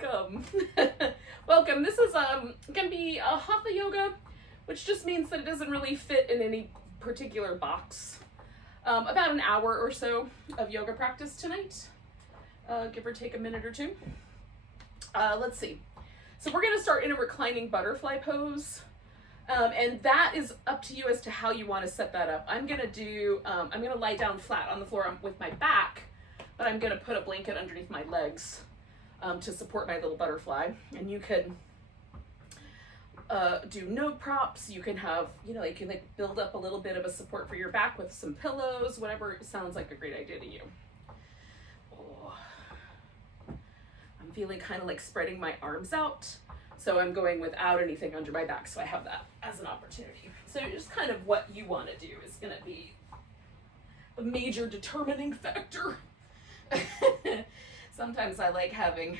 Welcome. Welcome. This is going to be a Hatha yoga, which just means that it doesn't really fit in any particular box. About an hour or so of yoga practice tonight, give or take a minute or two. Let's see. So we're going to start in a reclining butterfly pose. And that is up to you as to how you want to set that up. I'm going to lie down flat on the floor with my back, but I'm going to put a blanket underneath my legs to support my little butterfly. And you can do no props. You can have, you can build up a little bit of a support for your back with some pillows, whatever sounds like a great idea to you. Oh. I'm feeling kind of like spreading my arms out. So I'm going without anything under my back. So I have that as an opportunity. So just kind of what you want to do is going to be a major determining factor. Sometimes I like having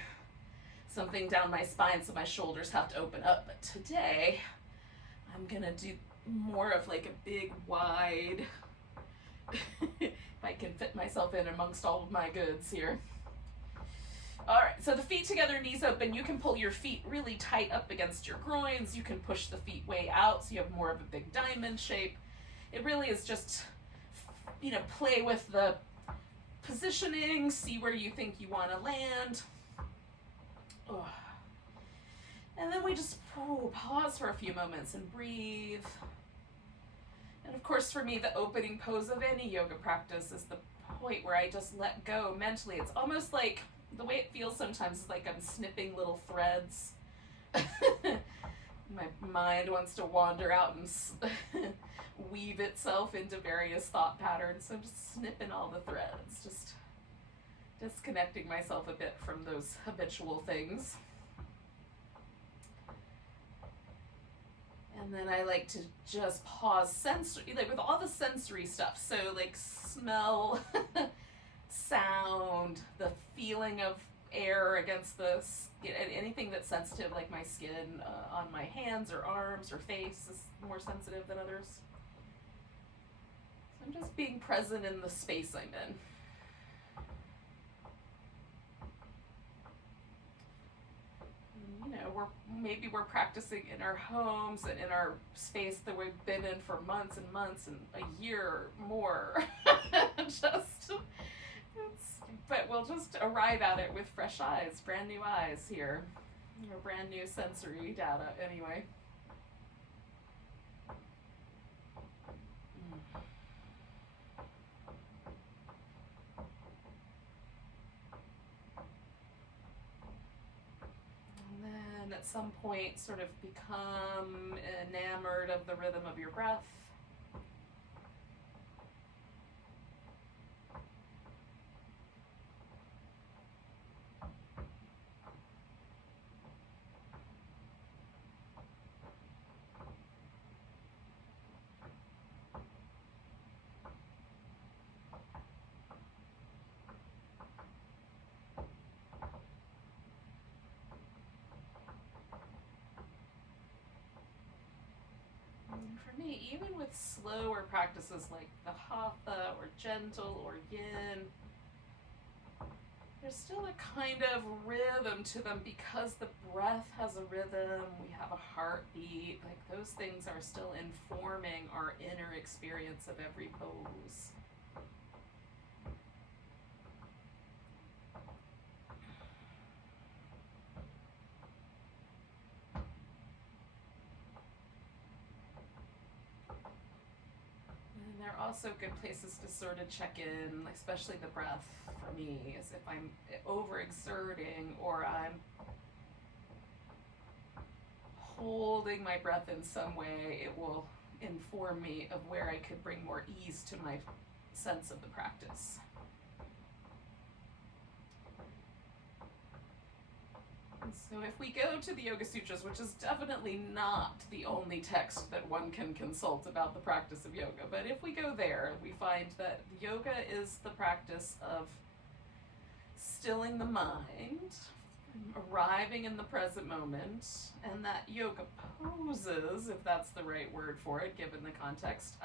something down my spine so my shoulders have to open up, but today I'm gonna do more of like a big wide if I can fit myself in amongst all of my goods here. All right, so the feet together, knees open. You can pull your feet really tight up against your groins. You can push the feet way out so you have more of a big diamond shape. It really is just, play with the positioning, see where you think you want to land. Oh. And then we just pause for a few moments and breathe. And of course, for me, the opening pose of any yoga practice is the point where I just let go mentally. It's almost like the way it feels sometimes is like I'm snipping little threads. My mind wants to wander out and weave itself into various thought patterns. So I'm just snipping all the threads, just disconnecting myself a bit from those habitual things. And then I like to just pause with all the sensory stuff. So like smell, sound, the feeling of air against anything that's sensitive, like my skin on my hands or arms or face is more sensitive than others. So I'm just being present in the space I'm in. We're practicing in our homes and in our space that we've been in for months and months and a year or more. But we'll just arrive at it with fresh eyes, brand new eyes here, brand new sensory data anyway. And then at some point sort of become enamored of the rhythm of your breath. For me, even with slower practices like the Hatha or gentle or yin, there's still a kind of rhythm to them because the breath has a rhythm, we have a heartbeat, like those things are still informing our inner experience of every pose. They're also good places to sort of check in, especially the breath for me, is if I'm overexerting or I'm holding my breath in some way, it will inform me of where I could bring more ease to my sense of the practice. So if we go to the Yoga Sutras, which is definitely not the only text that one can consult about the practice of yoga, but if we go there, we find that yoga is the practice of stilling the mind, arriving in the present moment, and that yoga poses, if that's the right word for it, given the context,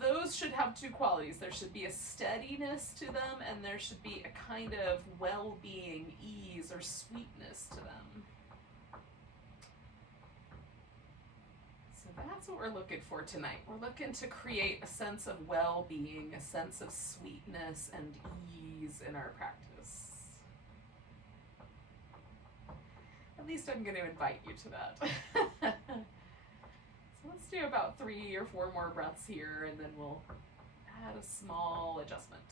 those should have two qualities. There should be a steadiness to them, and there should be a kind of well-being, ease or sweetness to them. So that's what we're looking for tonight. We're looking to create a sense of well-being, a sense of sweetness and ease in our practice. At least I'm going to invite you to that. So let's do about 3 or 4 more breaths here, and then we'll add a small adjustment.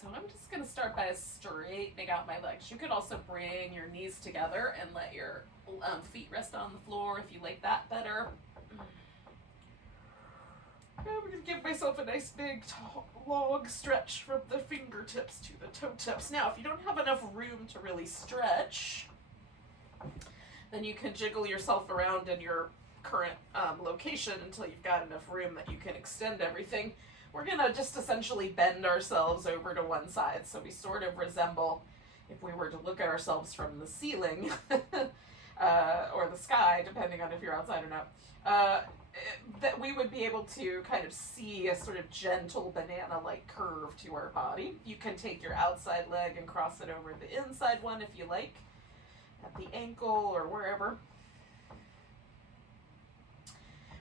So I'm just going to start by straightening out my legs. You could also bring your knees together and let your feet rest on the floor if you like that better. I'm going to give myself a nice big long stretch from the fingertips to the toe tips. Now, if you don't have enough room to really stretch, then you can jiggle yourself around in your current location until you've got enough room that you can extend everything. We're going to just essentially bend ourselves over to one side, so we sort of resemble, if we were to look at ourselves from the ceiling or the sky, depending on if you're outside or not, that we would be able to kind of see a sort of gentle banana-like curve to our body. You can take your outside leg and cross it over the inside one if you like, at the ankle or wherever.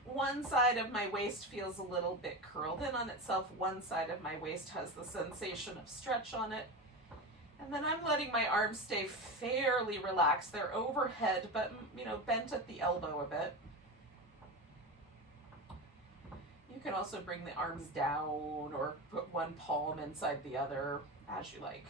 One side of my waist feels a little bit curled in on itself. One side of my waist has the sensation of stretch on it. And then I'm letting my arms stay fairly relaxed. They're overhead, but, bent at the elbow a bit. You can also bring the arms down or put one palm inside the other, as you like.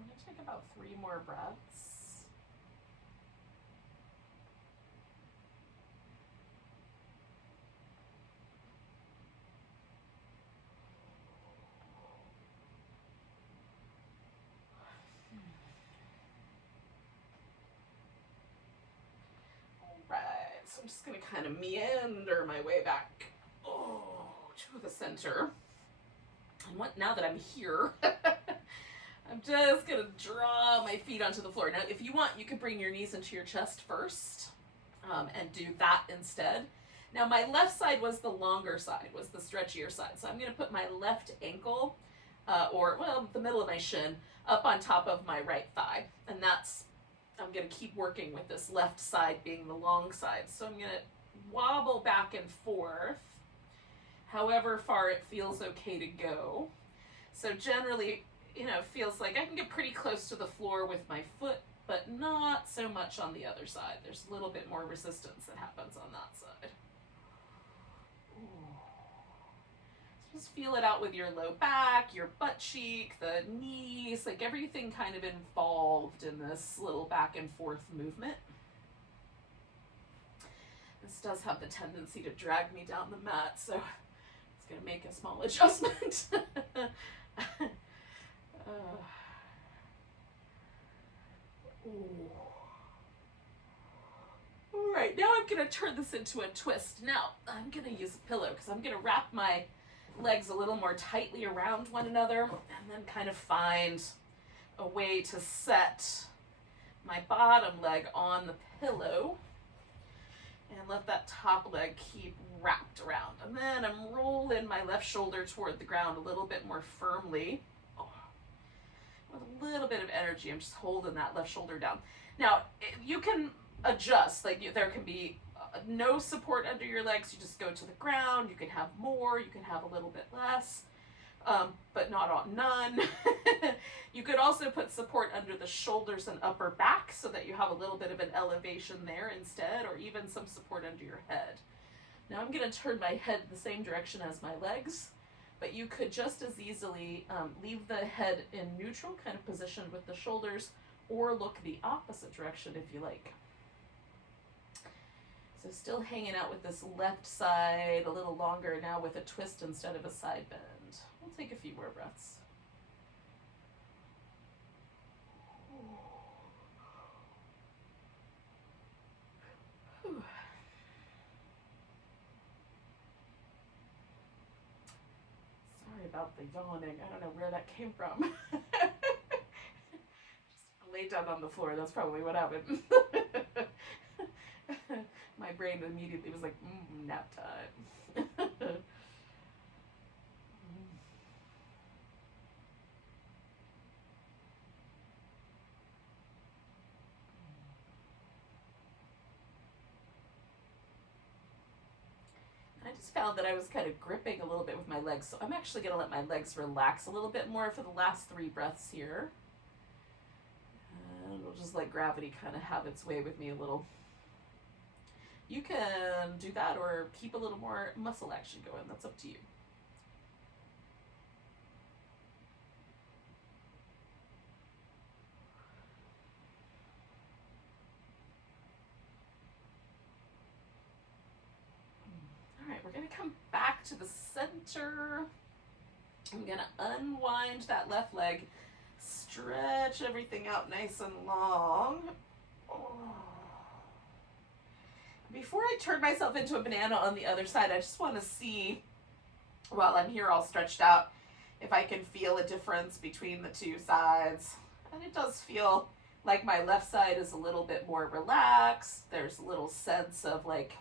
I'm going to take about 3 more breaths. Alright, so I'm just going to kind of meander my way back to the center. And now that I'm here, I'm just going to draw my feet onto the floor. Now, if you want, you could bring your knees into your chest first and do that instead. Now, my left side was the longer side, was the stretchier side. So I'm going to put my left ankle, the middle of my shin, up on top of my right thigh. And I'm going to keep working with this left side being the long side. So I'm going to wobble back and forth, however far it feels okay to go. So generally, it feels like I can get pretty close to the floor with my foot, but not so much on the other side. There's a little bit more resistance that happens on that side. So just feel it out with your low back, your butt cheek, the knees, like everything kind of involved in this little back and forth movement. This does have the tendency to drag me down the mat, so it's going to make a small adjustment. All right, now I'm going to turn this into a twist. Now, I'm going to use a pillow because I'm going to wrap my legs a little more tightly around one another and then kind of find a way to set my bottom leg on the pillow and let that top leg keep wrapped around. And then I'm rolling my left shoulder toward the ground a little bit more firmly. With a little bit of energy, I'm just holding that left shoulder down. Now, you can adjust. Like, there can be no support under your legs. You just go to the ground. You can have more. You can have a little bit less, but not on none. You could also put support under the shoulders and upper back so that you have a little bit of an elevation there instead, or even some support under your head. Now I'm going to turn my head the same direction as my legs, but you could just as easily leave the head in neutral, kind of positioned with the shoulders, or look the opposite direction if you like. So still hanging out with this left side a little longer now with a twist instead of a side bend. We'll take a few more breaths. Sorry about the yawning. I don't know where that came from. Just lay down on the floor. That's probably what happened. My brain immediately was like, nap time. I just found that I was kind of gripping a little bit with my legs, so I'm actually going to let my legs relax a little bit more for the last 3 breaths here. And we'll just let gravity kind of have its way with me a little. You can do that or keep a little more muscle action going. That's up to you. All right, we're going to come back to the center. I'm going to unwind that left leg, stretch everything out nice and long. Before I turn myself into a banana on the other side, I just want to see, while I'm here all stretched out, if I can feel a difference between the two sides. And it does feel like my left side is a little bit more relaxed. There's a little sense of like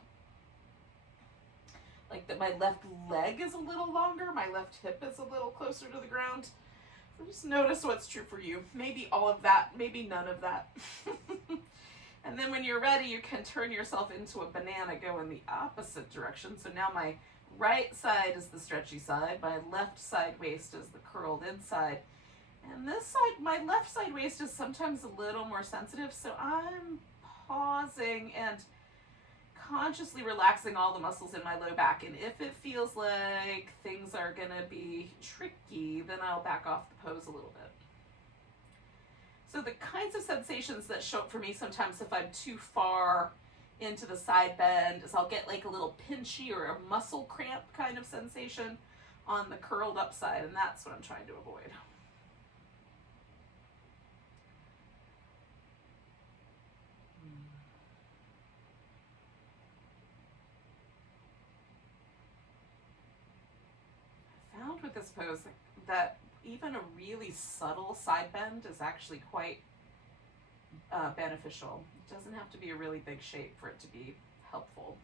that my left leg is a little longer, my left hip is a little closer to the ground. So just notice what's true for you. Maybe all of that, maybe none of that. And then when you're ready, you can turn yourself into a banana, go in the opposite direction. So now my right side is the stretchy side, my left side waist is the curled inside. And this side, my left side waist is sometimes a little more sensitive, so I'm pausing and consciously relaxing all the muscles in my low back. And if it feels like things are gonna be tricky, then I'll back off the pose a little bit. So the kinds of sensations that show up for me sometimes if I'm too far into the side bend is I'll get like a little pinchy or a muscle cramp kind of sensation on the curled up side, and that's what I'm trying to avoid. I found with this pose that even a really subtle side bend is actually quite beneficial. It doesn't have to be a really big shape for it to be helpful.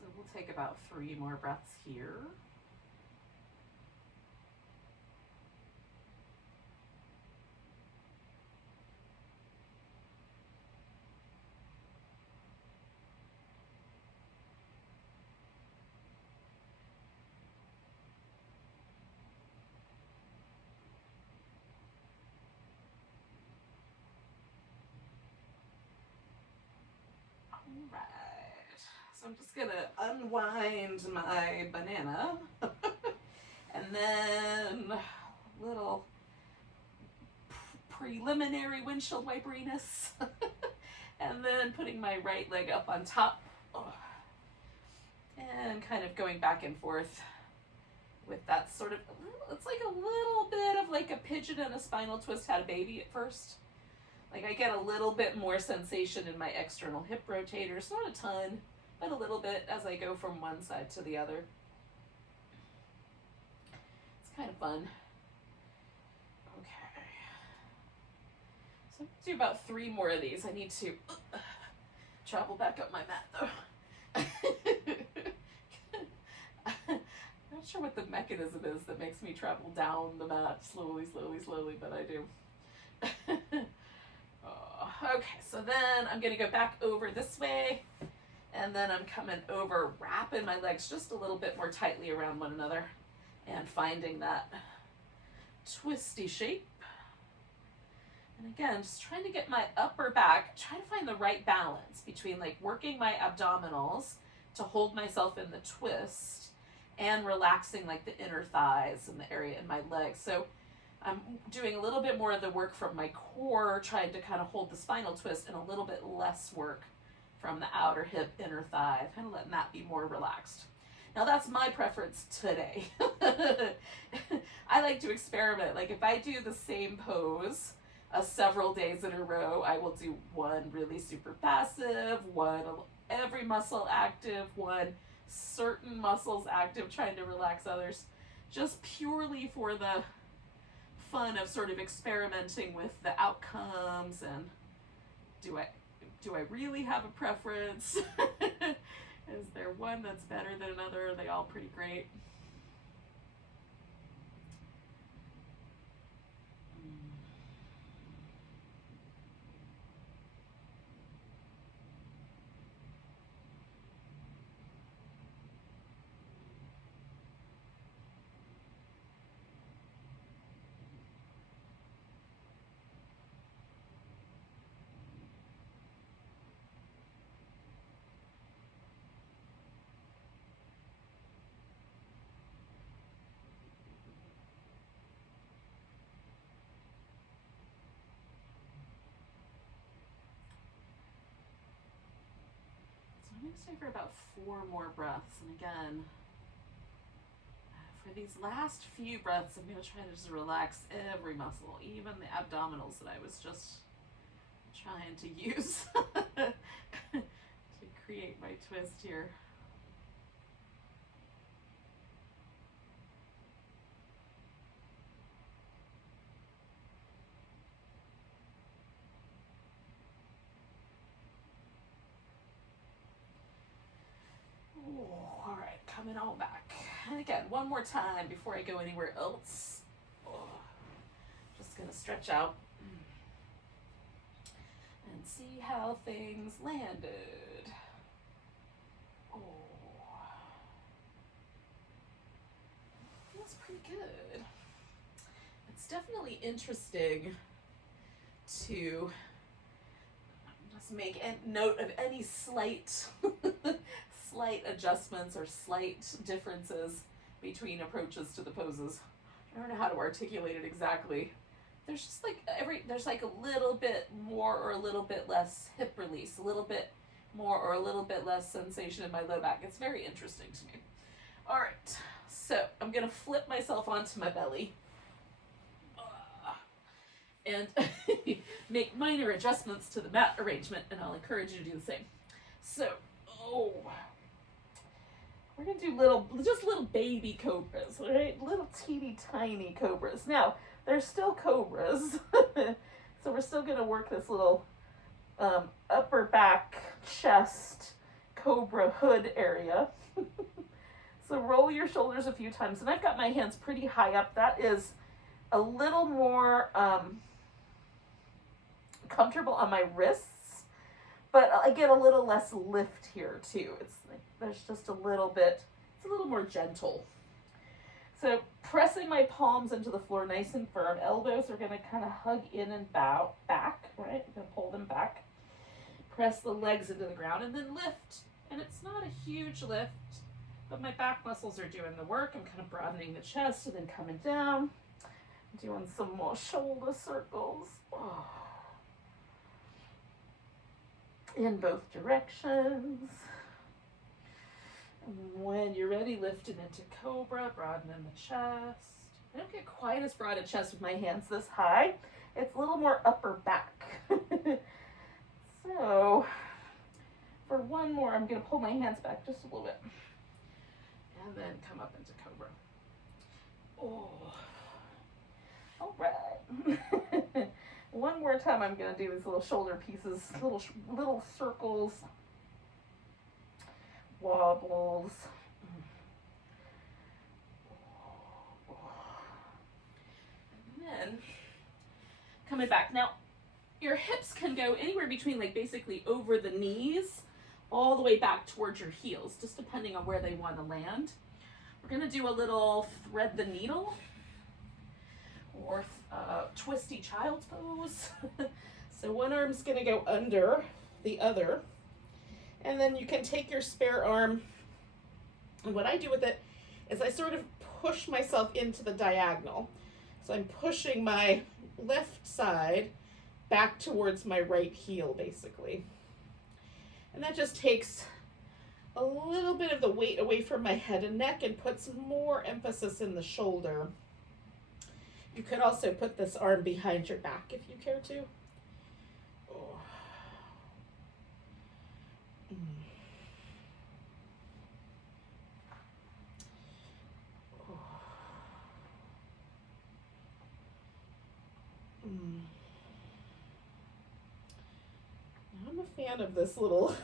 So we'll take about 3 more breaths here. right. So I'm just gonna unwind my banana and then a little preliminary windshield wiperiness and then putting my right leg up on top and kind of going back and forth with that sort of, it's like a little bit of like a pigeon and a spinal twist had a baby at first. Like I get a little bit more sensation in my external hip rotators, not a ton, but a little bit as I go from one side to the other. It's kind of fun. Okay. So I'm gonna do about 3 more of these. I need to travel back up my mat though. I'm not sure what the mechanism is that makes me travel down the mat slowly, but I do. Okay, so then I'm gonna go back over this way, and then I'm coming over, wrapping my legs just a little bit more tightly around one another, and finding that twisty shape. And again, just trying to get my upper back, trying to find the right balance between like working my abdominals to hold myself in the twist and relaxing like the inner thighs and the area in my legs. So I'm doing a little bit more of the work from my core, trying to kind of hold the spinal twist, and a little bit less work from the outer hip, inner thigh, kind of letting that be more relaxed. Now that's my preference today. I like to experiment. Like if I do the same pose several days in a row, I will do one really super passive, one every muscle active, one certain muscles active, trying to relax others, just purely for the fun of sort of experimenting with the outcomes. And do I really have a preference? Is there one that's better than another? Are they all pretty great? I'm going to stay for about 4 more breaths. And again, for these last few breaths, I'm going to try to just relax every muscle, even the abdominals that I was just trying to use to create my twist here. All right, coming on back. And again, one more time before I go anywhere else. Just gonna stretch out and see how things landed. Feels pretty good. It's definitely interesting to just make a note of any slight adjustments or slight differences between approaches to the poses. I don't know how to articulate it exactly. There's just like there's like a little bit more or a little bit less hip release, a little bit more or a little bit less sensation in my low back. It's very interesting to me. All right, so I'm gonna flip myself onto my belly and make minor adjustments to the mat arrangement, and I'll encourage you to do the same. So, we're gonna do just little baby cobras, right? Little teeny tiny cobras. Now, they're still cobras, so we're still gonna work this little upper back, chest, cobra hood area. So roll your shoulders a few times, and I've got my hands pretty high up. That is a little more comfortable on my wrists, but I get a little less lift here too. It's like there's just a little bit, it's a little more gentle. So pressing my palms into the floor nice and firm. Elbows are going to kind of hug in and bow back, right? I'm going to pull them back. Press the legs into the ground and then lift. And it's not a huge lift, but my back muscles are doing the work. I'm kind of broadening the chest and then coming down. Doing some more shoulder circles. Oh. In both directions. And when you're ready, lifting into Cobra, broadening the chest. I don't get quite as broad a chest with my hands this high. It's a little more upper back. So, for one more, I'm going to pull my hands back just a little bit. And then come up into Cobra. Oh. All right. One more time, I'm going to do these little shoulder pieces, little circles, wobbles. And then coming back. Now, your hips can go anywhere between like basically over the knees all the way back towards your heels, just depending on where they want to land. We're going to do a little thread the needle or twisty child's pose. So one arm's going to go under the other, and then you can take your spare arm, and what I do with it is I sort of push myself into the diagonal. So I'm pushing my left side back towards my right heel, basically. And that just takes a little bit of the weight away from my head and neck and puts more emphasis in the shoulder. You could also put this arm behind your back if you care to. Oh. I'm a fan of this little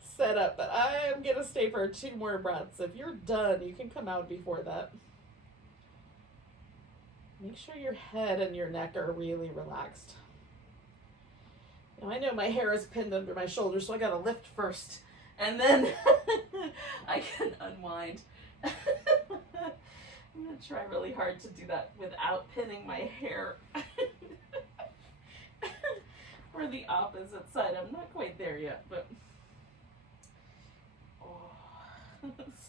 setup, but I'm going to stay for 2 more breaths. If you're done, you can come out before that. Make sure your head and your neck are really relaxed. Now, I know my hair is pinned under my shoulders, so I got to lift first, and then I can unwind. I'm going to try really hard to do that without pinning my hair. Or the opposite side. I'm not quite there yet, but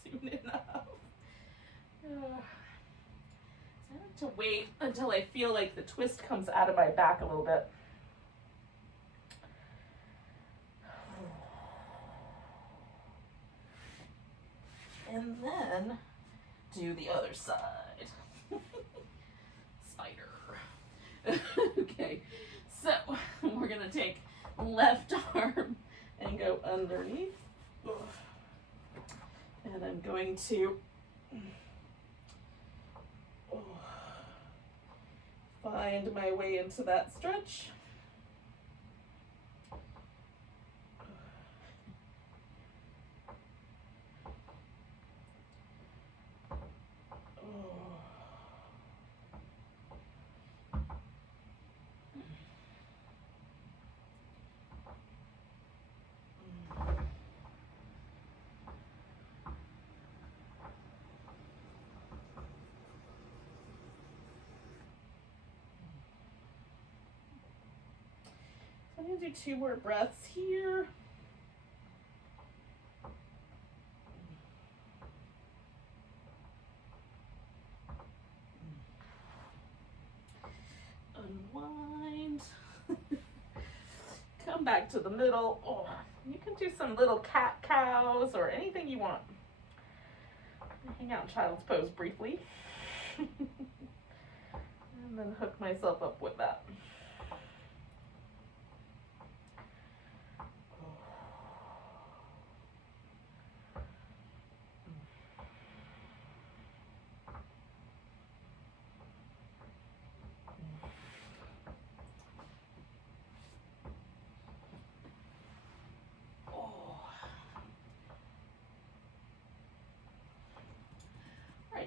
soon enough. So I have to wait until I feel like the twist comes out of my back a little bit. And then do the other side. Spider. Okay, so we're gonna take left arm and go underneath. And I'm going to find my way into that stretch. I'm going to do 2 more breaths here. Unwind. Come back to the middle. Oh, you can do some little cat cows or anything you want. Hang out in child's pose briefly. And then hook myself up with that.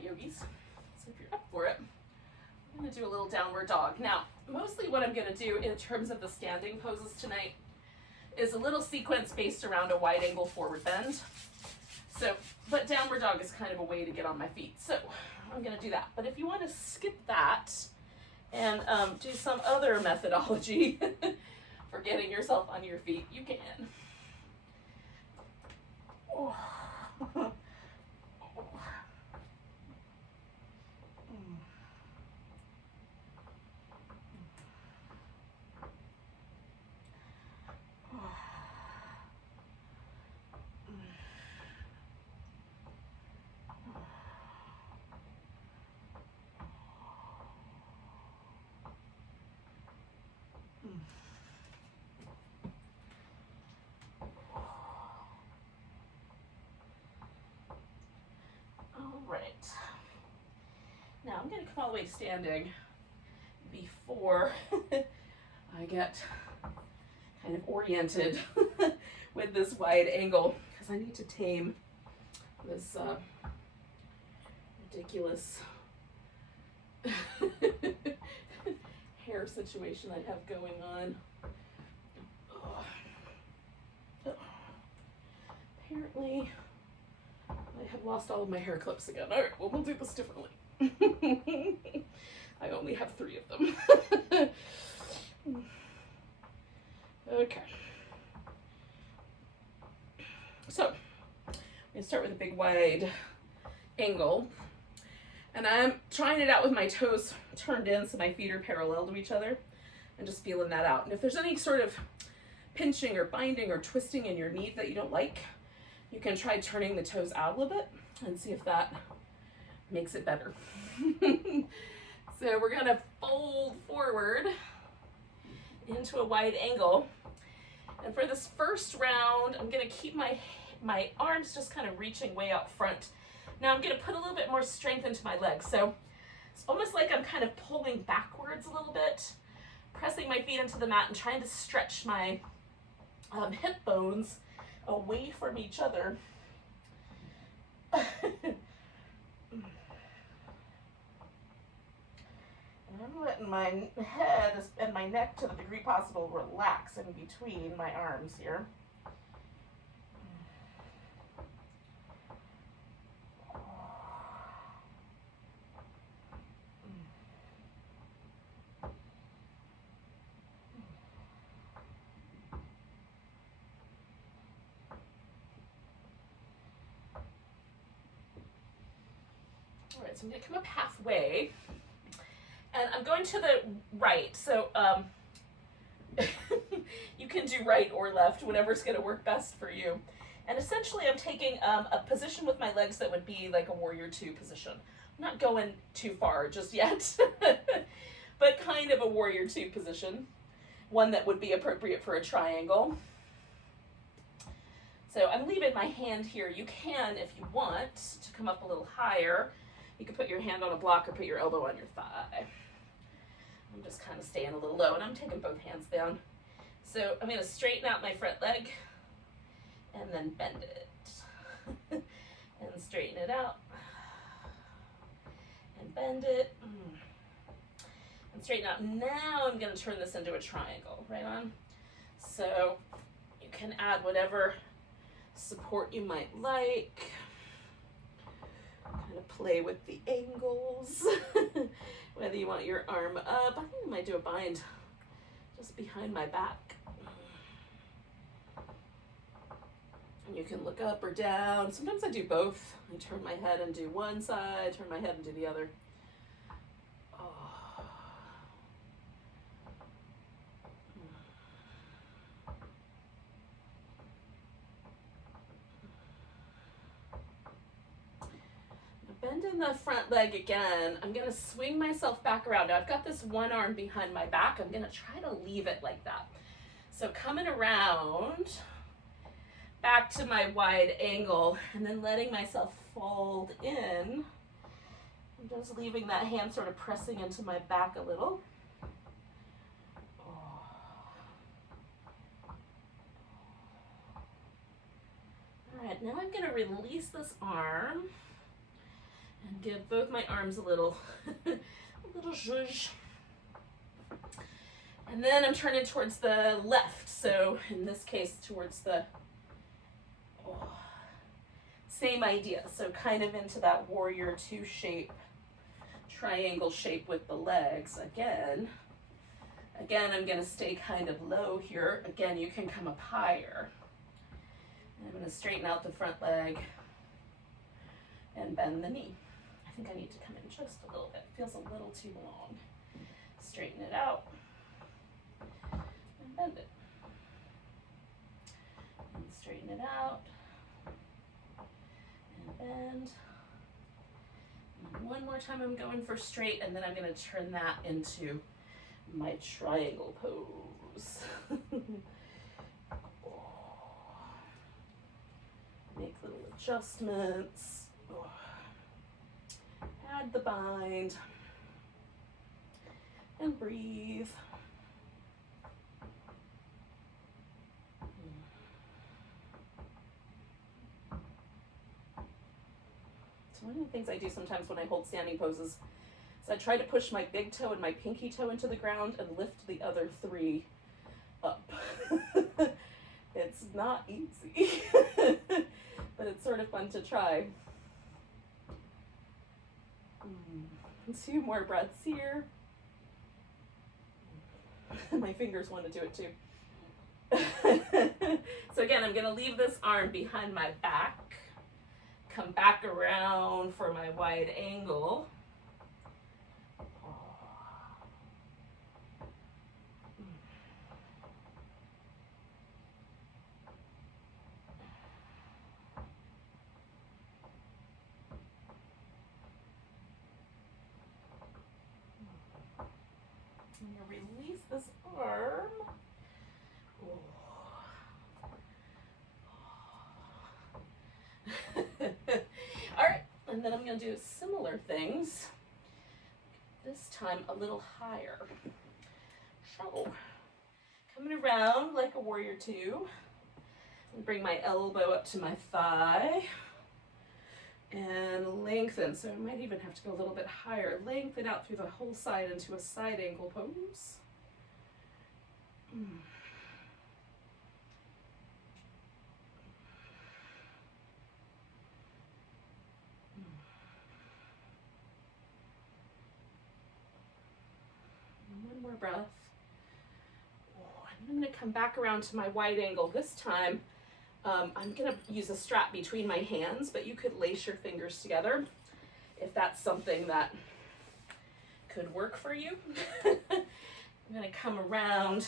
Yogis, so if you're up for it, I'm going to do a little downward dog. Now, mostly what I'm going to do in terms of the standing poses tonight is a little sequence based around a wide angle forward bend. So, but downward dog is kind of a way to get on my feet. So I'm going to do that. But if you want to skip that and do some other methodology for for getting yourself on your feet, you can. Oh. Right. Now I'm going to come all the way to standing before I get kind of oriented with this wide angle, because I need to tame this ridiculous hair situation I have going on. Apparently I have lost all of my hair clips again. All right, well, we'll do this differently. I only have 3 of them. Okay. So, I'm going to start with a big wide angle. And I'm trying it out with my toes turned in so my feet are parallel to each other, and just feeling that out. And if there's any sort of pinching or binding or twisting in your knee that you don't like, you can try turning the toes out a little bit and see if that makes it better. So we're gonna fold forward into a wide angle. And for this first round, I'm gonna keep my arms just kind of reaching way out front. Now I'm gonna put a little bit more strength into my legs. So it's almost like I'm kind of pulling backwards a little bit, pressing my feet into the mat and trying to stretch my hip bones away from each other. I'm letting my head and my neck, to the degree possible, relax in between my arms here. All right, so I'm going to come up halfway, and I'm going to the right. So you can do right or left, whatever's going to work best for you. And essentially, I'm taking a position with my legs that would be like a warrior 2 position. I'm not going too far just yet, but kind of a warrior 2 position, one that would be appropriate for a triangle. So I'm leaving my hand here. You can, if you want, to come up a little higher. You can put your hand on a block or put your elbow on your thigh. I'm just kind of staying a little low, and I'm taking both hands down. So I'm going to straighten out my front leg and then bend it. And straighten it out. And bend it. And straighten out. Now I'm going to turn this into a triangle, right on? So you can add whatever support you might like. Kind of play with the angles. Whether you want your arm up. I think I might do a bind just behind my back. And you can look up or down. Sometimes I do both. I turn my head and do one side, turn my head and do the other. Bending the front leg again, I'm going to swing myself back around. Now I've got this one arm behind my back. I'm going to try to leave it like that. So coming around back to my wide angle and then letting myself fold in. I'm just leaving that hand sort of pressing into my back a little. All right, now I'm going to release this arm and give both my arms a little zhuzh. And then I'm turning towards the left. So in this case, towards the same idea. So kind of into that warrior 2 shape, triangle shape with the legs again. Again, I'm gonna stay kind of low here. Again, you can come up higher. And I'm gonna straighten out the front leg and bend the knee. I think I need to come in just a little bit. It feels a little too long. Straighten it out and bend it. And straighten it out and bend. And one more time I'm going for straight, and then I'm gonna turn that into my triangle pose. Make little adjustments. Add the bind. And breathe. So one of the things I do sometimes when I hold standing poses is I try to push my big toe and my pinky toe into the ground and lift the other three up. It's not easy, but it's sort of fun to try. 2 more breaths here. My fingers want to do it too. So again, I'm going to leave this arm behind my back, come back around for my wide angle. I'm going to release this arm. All right, and then I'm going to do similar things, this time a little higher. So, coming around like a warrior 2, and bring my elbow up to my thigh, and lengthen. So I might even have to go a little bit higher. Lengthen out through the whole side into a side angle pose. One more breath. I'm going to come back around to my wide angle. This time, I'm going to use a strap between my hands, but you could lace your fingers together if that's something that could work for you. I'm going to come around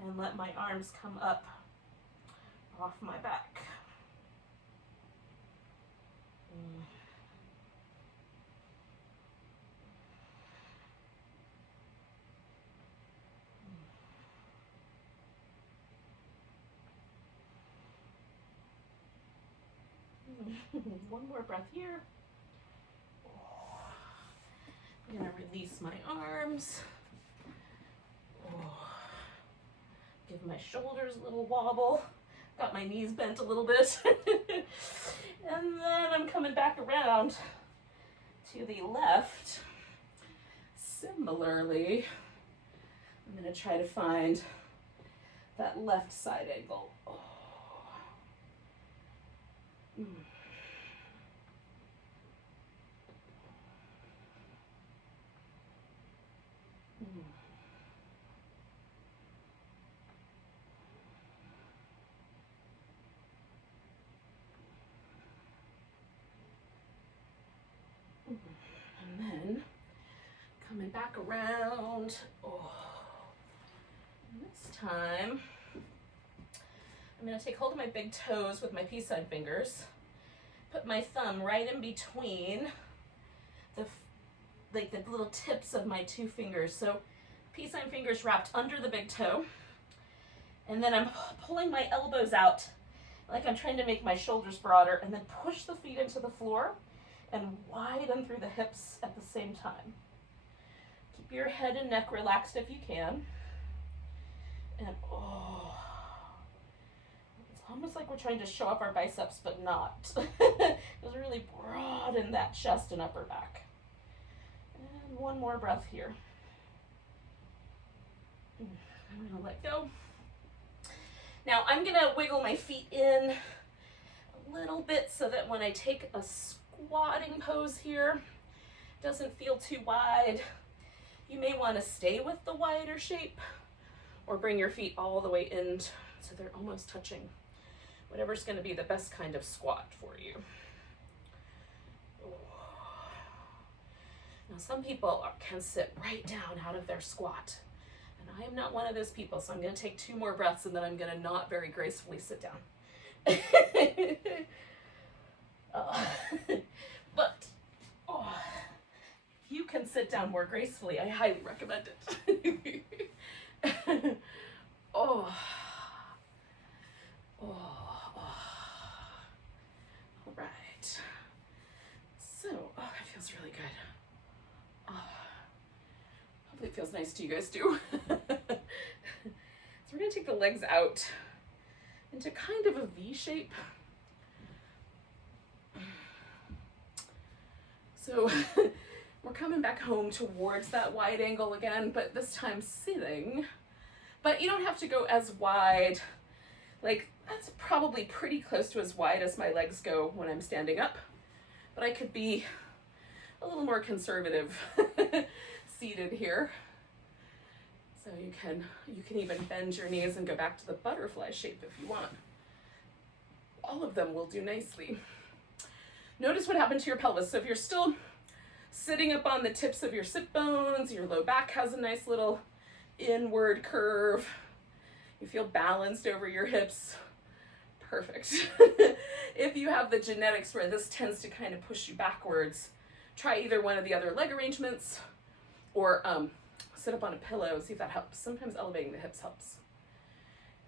and let my arms come up off my back. One more breath here. I'm going to release my arms. Give my shoulders a little wobble. Got my knees bent a little bit. And then I'm coming back around to the left. Similarly, I'm going to try to find that left side angle. And then coming back around. This time, I'm going to take hold of my big toes with my peace sign fingers. Put my thumb right in between the little tips of my 2 fingers. So peace sign fingers wrapped under the big toe. And then I'm pulling my elbows out like I'm trying to make my shoulders broader, and then push the feet into the floor and widen through the hips at the same time. Keep your head and neck relaxed if you can. And it's almost like we're trying to show off our biceps, but not. Just really broaden that chest and upper back. And one more breath here. I'm gonna let go. Now I'm gonna wiggle my feet in a little bit so that when I take a squatting pose here, it doesn't feel too wide. You may want to stay with the wider shape or bring your feet all the way in so they're almost touching. Whatever's going to be the best kind of squat for you. Now some people can sit right down out of their squat. And I am not one of those people, so I'm going to take 2 more breaths and then I'm going to not very gracefully sit down. But if you can sit down more gracefully, I highly recommend it. All right. So, that feels really good. Hopefully it feels nice to you guys too. So we're going to take the legs out into kind of a V shape. So we're coming back home towards that wide angle again, but this time sitting. But you don't have to go as wide. Like, that's probably pretty close to as wide as my legs go when I'm standing up. But I could be a little more conservative seated here. So you can even bend your knees and go back to the butterfly shape if you want. All of them will do nicely. Notice what happened to your pelvis. So if you're still sitting up on the tips of your sit bones, your low back has a nice little inward curve. You feel balanced over your hips. Perfect. If you have the genetics where this tends to kind of push you backwards, try either one of the other leg arrangements or sit up on a pillow, see if that helps. Sometimes elevating the hips helps.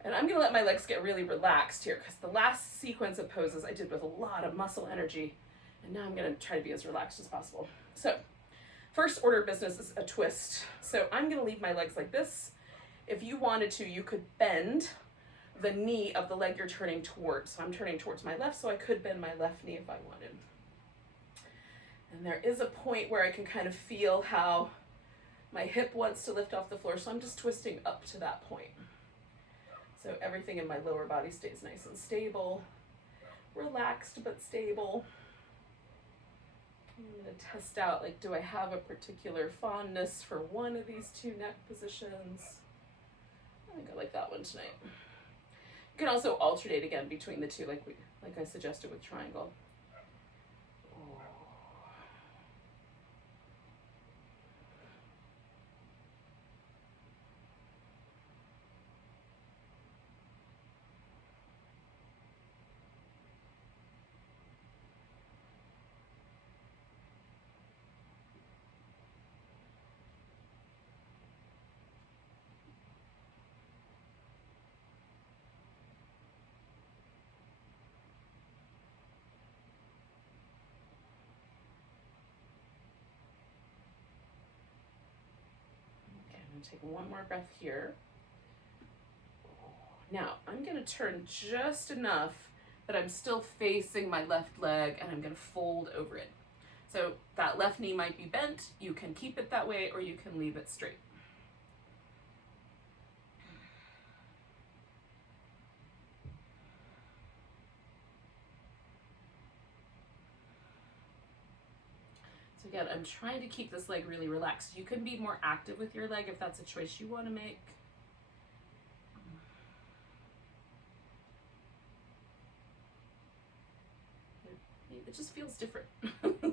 And I'm gonna let my legs get really relaxed here because the last sequence of poses I did with a lot of muscle energy, and now I'm gonna try to be as relaxed as possible. So, first order of business is a twist. So I'm gonna leave my legs like this. If you wanted to, you could bend the knee of the leg you're turning towards. So I'm turning towards my left, so I could bend my left knee if I wanted. And there is a point where I can kind of feel how my hip wants to lift off the floor, so I'm just twisting up to that point. So everything in my lower body stays nice and stable, relaxed but stable. I'm gonna test out, like, do I have a particular fondness for one of these 2 neck positions? I think I like that one tonight. You can also alternate again between the 2, like I suggested with triangle. Take one more breath here. Now, I'm going to turn just enough that I'm still facing my left leg and I'm going to fold over it. So that left knee might be bent. You can keep it that way or you can leave it straight. So again, I'm trying to keep this leg really relaxed. You can be more active with your leg if that's a choice you want to make. It just feels different. There's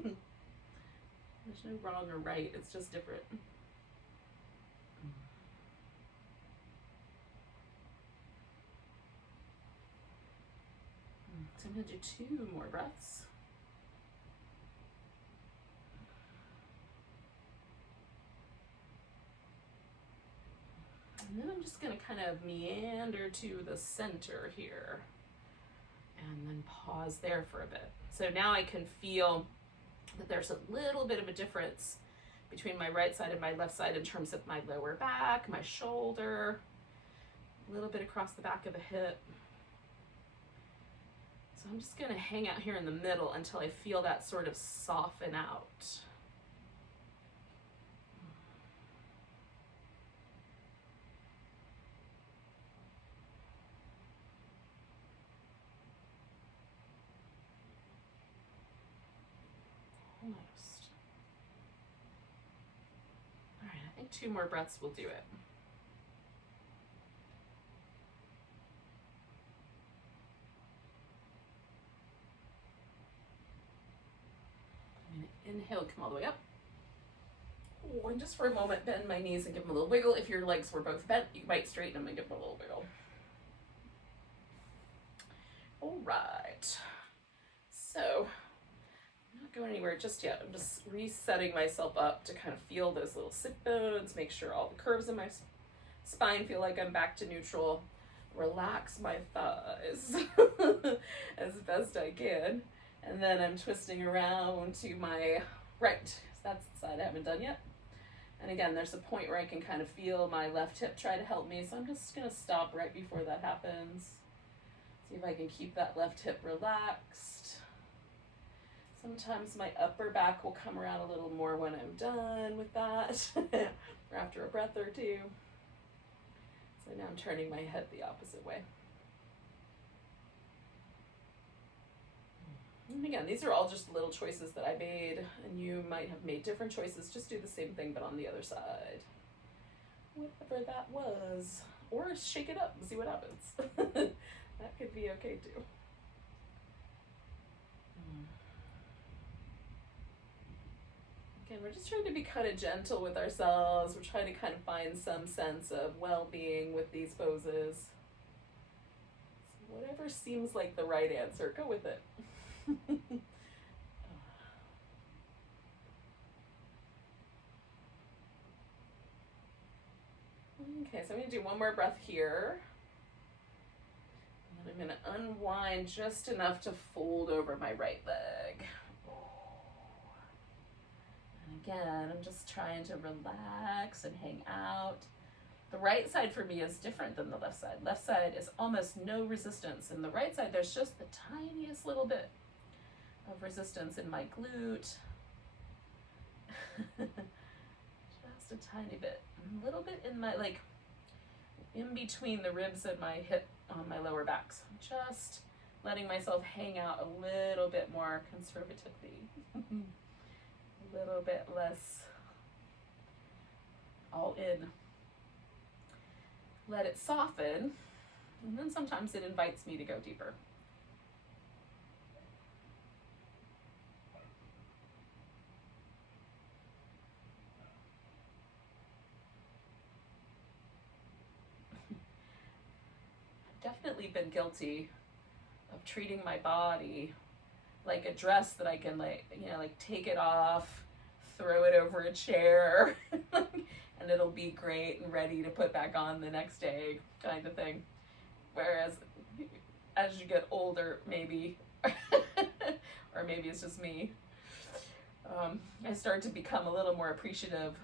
no wrong or right, it's just different. So I'm going to do 2 more breaths. And then I'm just going to kind of meander to the center here and then pause there for a bit. So now I can feel that there's a little bit of a difference between my right side and my left side in terms of my lower back, my shoulder, a little bit across the back of the hip. So I'm just going to hang out here in the middle until I feel that sort of soften out. think 2 more breaths will do it. I'm gonna inhale, come all the way up. Oh, and just for a moment, bend my knees and give them a little wiggle. If your legs were both bent, you might straighten them and give them a little wiggle. All right. So, I'm not going anywhere just yet. I'm just resetting myself up to kind of feel those little sit bones, make sure all the curves in my spine feel like I'm back to neutral. Relax my thighs as best I can. And then I'm twisting around to my right, because that's the side I haven't done yet. And again, there's a point where I can kind of feel my left hip try to help me, so I'm just gonna stop right before that happens. See if I can keep that left hip relaxed. Sometimes my upper back will come around a little more when I'm done with that, or after a breath or two. So now I'm turning my head the opposite way. And again, these are all just little choices that I made, and you might have made different choices. Just do the same thing, but on the other side. Whatever that was. Or shake it up and see what happens. That could be okay too. Again, we're just trying to be kind of gentle with ourselves. We're trying to kind of find some sense of well-being with these poses. So whatever seems like the right answer, go with it. Okay, so I'm going to do one more breath here. And then I'm going to unwind just enough to fold over my right leg. And again, I'm just trying to relax and hang out. The right side for me is different than the left side. Left side is almost no resistance. And the right side, there's just the tiniest little bit of resistance in my glute. Just a tiny bit. A little bit in my, like, in between the ribs and my hip on my lower back. So I'm just letting myself hang out a little bit more conservatively. A little bit less all in. Let it soften, and then sometimes it invites me to go deeper. Definitely been guilty of treating my body like a dress that I can, like, you know, like take it off, throw it over a chair, and it'll be great and ready to put back on the next day, kind of thing. Whereas as you get older, maybe, or maybe it's just me, I start to become a little more appreciative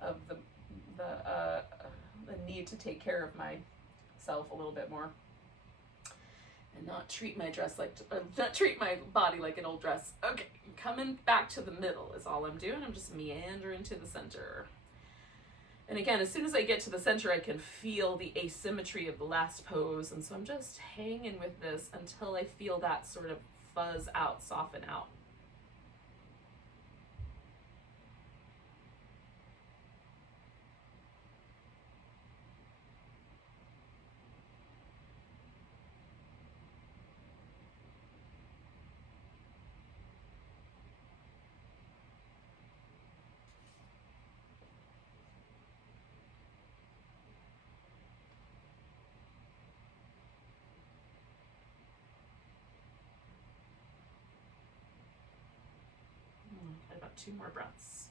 of the need to take care of myself a little bit more, and not treat my dress like, not treat my body like an old dress. Okay, coming back to the middle is all I'm doing. I'm just meandering to the center. And again, as soon as I get to the center, I can feel the asymmetry of the last pose, and so I'm just hanging with this until I feel that sort of fuzz out, soften out. Got about 2 more breaths.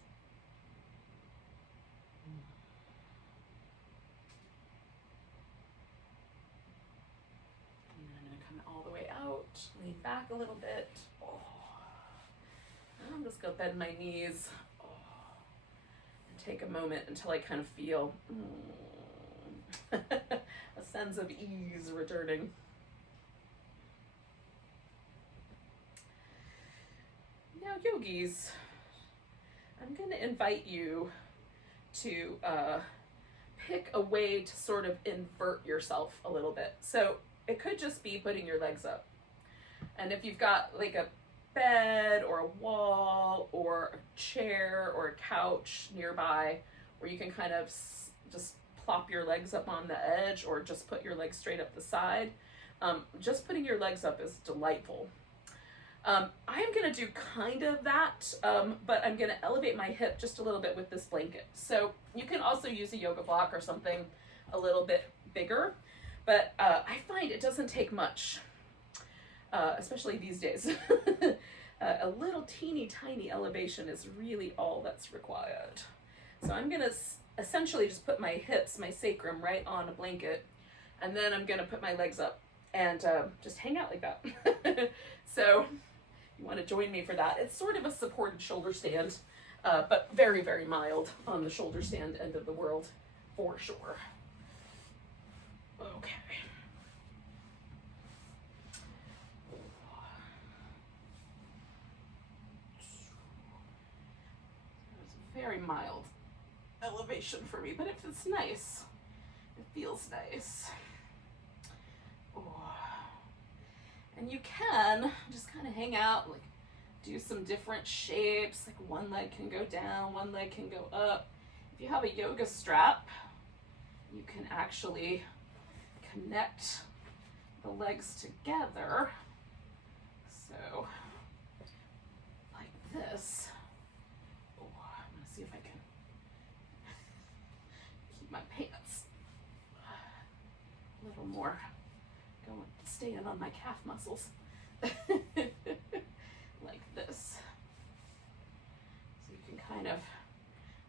And I'm going to come all the way out, lean back a little bit. Oh. I'm just going to bend my knees. Oh. And take a moment until I kind of feel a sense of ease returning. Now, yogis, I'm going to invite you to pick a way to sort of invert yourself a little bit. So it could just be putting your legs up. And if you've got like a bed or a wall or a chair or a couch nearby, where you can kind of just plop your legs up on the edge or just put your legs straight up the side. Just putting your legs up is delightful. I am going to do kind of that, but I'm going to elevate my hip just a little bit with this blanket. So you can also use a yoga block or something a little bit bigger, but I find it doesn't take much, especially these days. A little teeny tiny elevation is really all that's required. So I'm going to essentially just put my hips, my sacrum, right on a blanket, and then I'm going to put my legs up and just hang out like that. So you want to join me for that. It's sort of a supported shoulder stand, but very, very mild on the shoulder stand end of the world, for sure. Okay. It's very mild elevation for me, but if it's nice, it feels nice. Oh. And you can just kind of hang out, like do some different shapes, like one leg can go down, one leg can go up. If you have a yoga strap, you can actually connect the legs together. So, like this. Oh, I'm gonna see if I can keep my pants a little more going, staying on my calf muscles. Like this. So you can kind of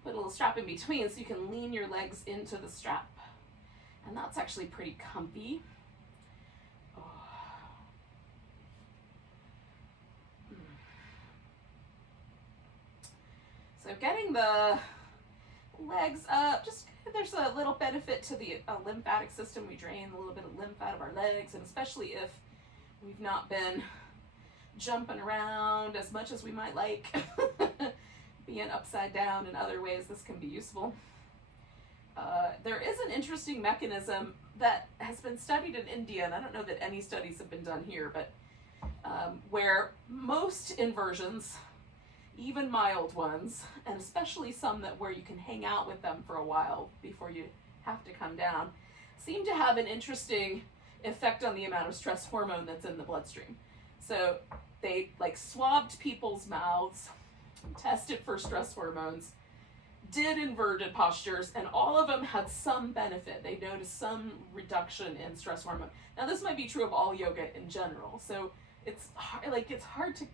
put a little strap in between so you can lean your legs into the strap. And that's actually pretty comfy. Oh. So getting the legs up, just there's a little benefit to the lymphatic system. We drain a little bit of lymph out of our legs, and especially if we've not been jumping around as much as we might like, being upside down in other ways, this can be useful. There is an interesting mechanism that has been studied in India, and I don't know that any studies have been done here, but where most inversions, even mild ones, and especially some that where you can hang out with them for a while before you have to come down, seem to have an interesting effect on the amount of stress hormone that's in the bloodstream. So they like swabbed people's mouths, tested for stress hormones, did inverted postures, and all of them had some benefit. They noticed some reduction in stress hormone. Now this might be true of all yoga in general, so it's hard to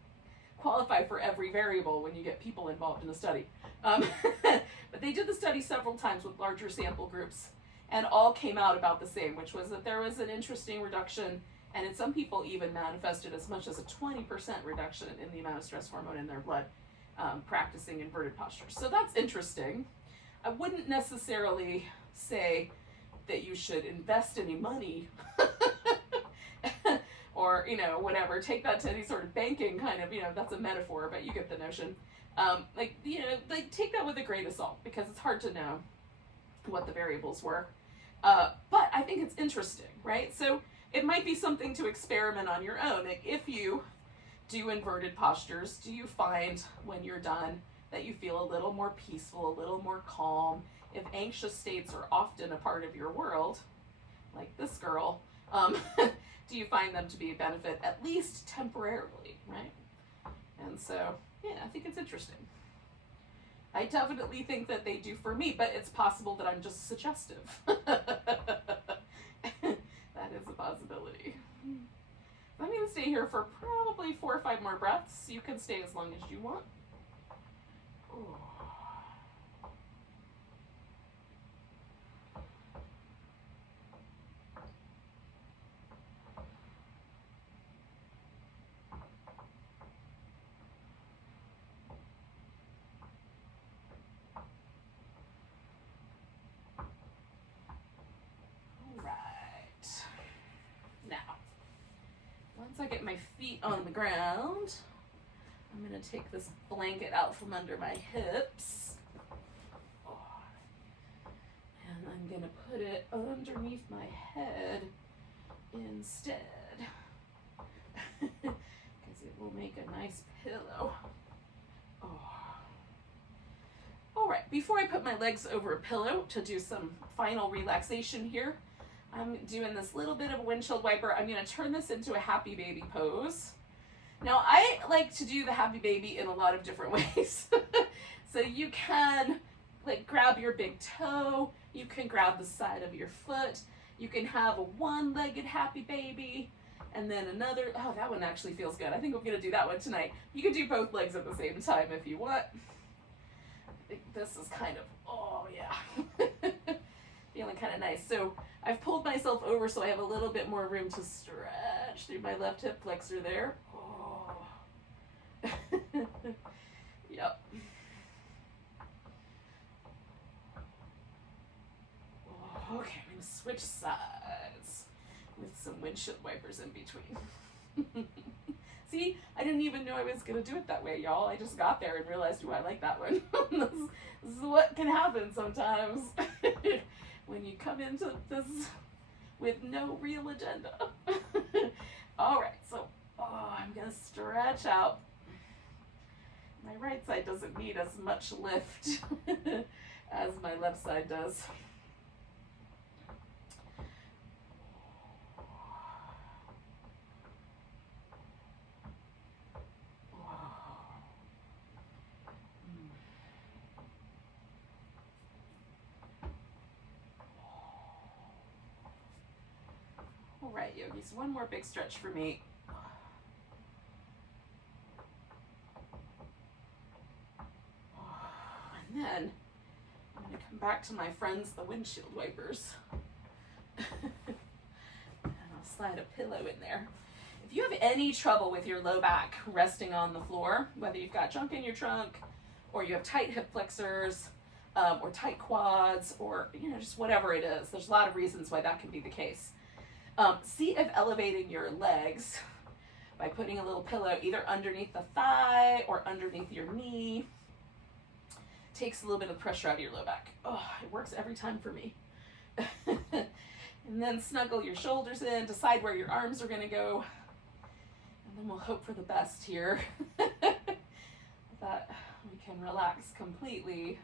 qualify for every variable when you get people involved in the study. But they did the study several times with larger sample groups, and all came out about the same, which was that there was an interesting reduction, and in some people even manifested as much as a 20% reduction in the amount of stress hormone in their blood. Practicing inverted postures. So that's interesting. I wouldn't necessarily say that you should invest any money or, whatever, take that to any sort of banking kind of, that's a metaphor, but you get the notion. Take that with a grain of salt, because it's hard to know what the variables were. But I think it's interesting, right? So it might be something to experiment on your own. Like if you do inverted postures, do you find when you're done that you feel a little more peaceful, a little more calm? If anxious states are often a part of your world, like this girl, do you find them to be a benefit, at least temporarily, right? And so, yeah, I think it's interesting. I definitely think that they do for me, but it's possible that I'm just suggestive. That is a possibility. I'm going to stay here for probably 4 or 5 more breaths. You can stay as long as you want. Ooh. All right. Now, once I get my feet on the ground, I'm going to take this blanket out from under my hips. And I'm going to put it underneath my head instead. Because it will make a nice pillow. Oh. All right, before I put my legs over a pillow to do some final relaxation here, I'm doing this little bit of a windshield wiper. I'm gonna turn this into a happy baby pose. Now, I like to do the happy baby in a lot of different ways. So you can like grab your big toe, you can grab the side of your foot, you can have a one-legged happy baby, and then another, oh, that one actually feels good. I think I'm gonna do that one tonight. You can do both legs at the same time if you want. This is kind of, oh yeah, feeling kind of nice. So I've pulled myself over so I have a little bit more room to stretch through my left hip flexor there. Oh. Yep. Oh, okay, I'm gonna switch sides with some windshield wipers in between. See, I didn't even know I was gonna do it that way, y'all. I just got there and realized, ooh, I like that one. This is what can happen sometimes when you come into this with no real agenda. All right, so I'm gonna stretch out. My right side doesn't need as much lift as my left side does. All right, yogis, one more big stretch for me. And then I'm going to come back to my friends, the windshield wipers. And I'll slide a pillow in there. If you have any trouble with your low back resting on the floor, whether you've got junk in your trunk, or you have tight hip flexors, or tight quads, or just whatever it is, there's a lot of reasons why that can be the case. See if elevating your legs by putting a little pillow either underneath the thigh or underneath your knee takes a little bit of pressure out of your low back. Oh, it works every time for me. And then snuggle your shoulders in, decide where your arms are going to go, and then we'll hope for the best here. That we can relax completely.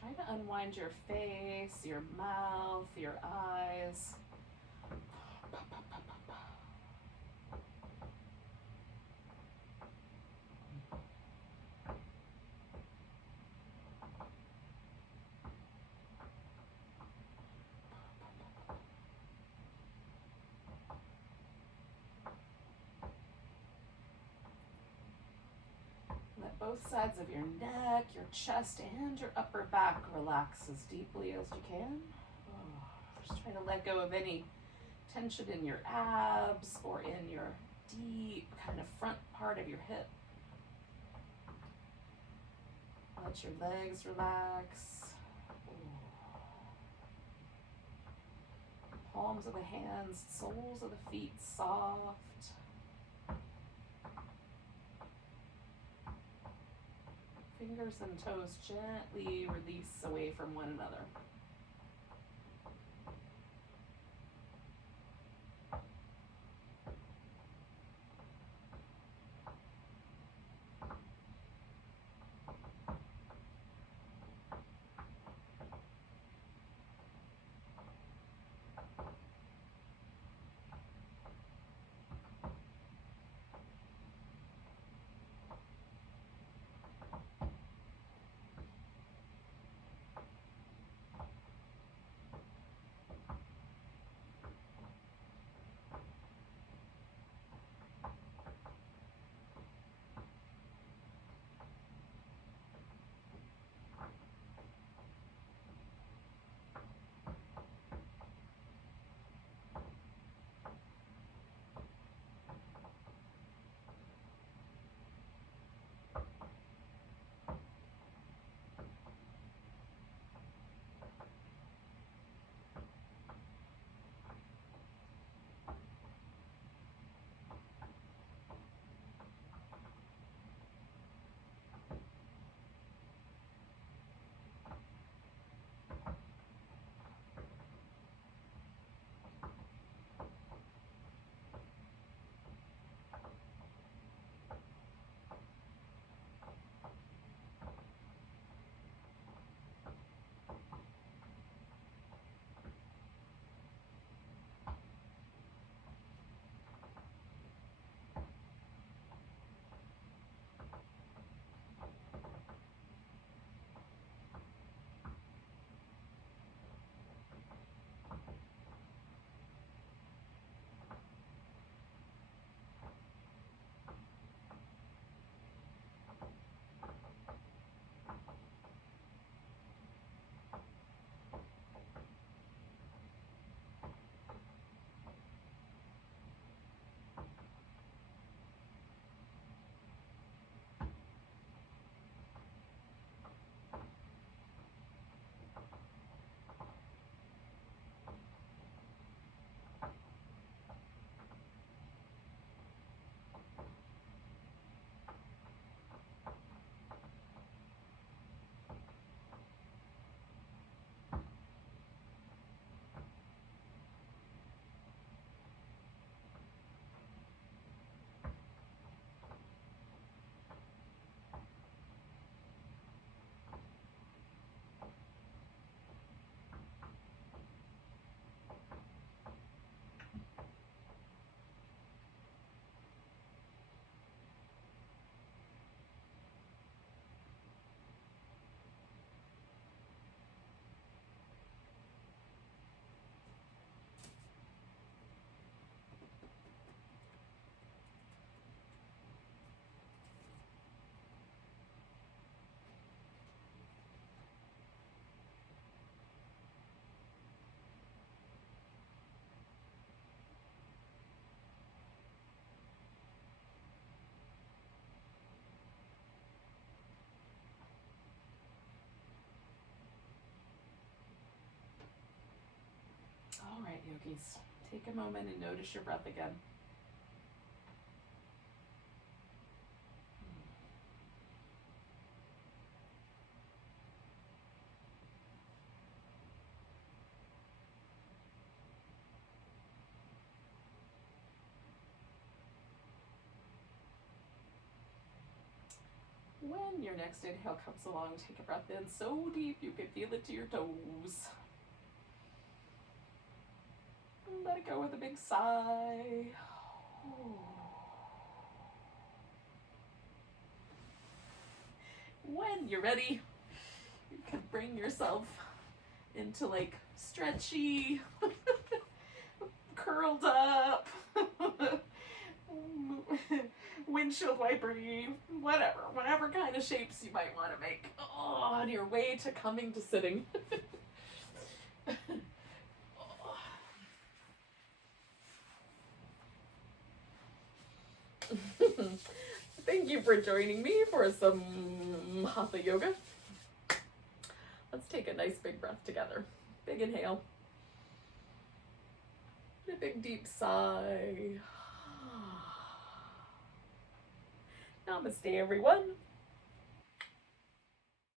Try to unwind your face, your mouth, your eyes. Let both sides of your neck, your chest, and your upper back relax as deeply as you can. Just try to let go of any tension in your abs or in your deep kind of front part of your hip. Let your legs relax. Palms of the hands, soles of the feet soft. Fingers and toes gently release away from one another. yogis. Take a moment and notice your breath again. When your next inhale comes along, take a breath in so deep you can feel it to your toes. Let it go with a big sigh. When you're ready, you can bring yourself into like stretchy, curled up, windshield wipery, whatever kind of shapes you might want to make on your way to coming to sitting. Thank you for joining me for some Hatha yoga. Let's take a nice big breath together. Big inhale. And a big deep sigh. Namaste, everyone.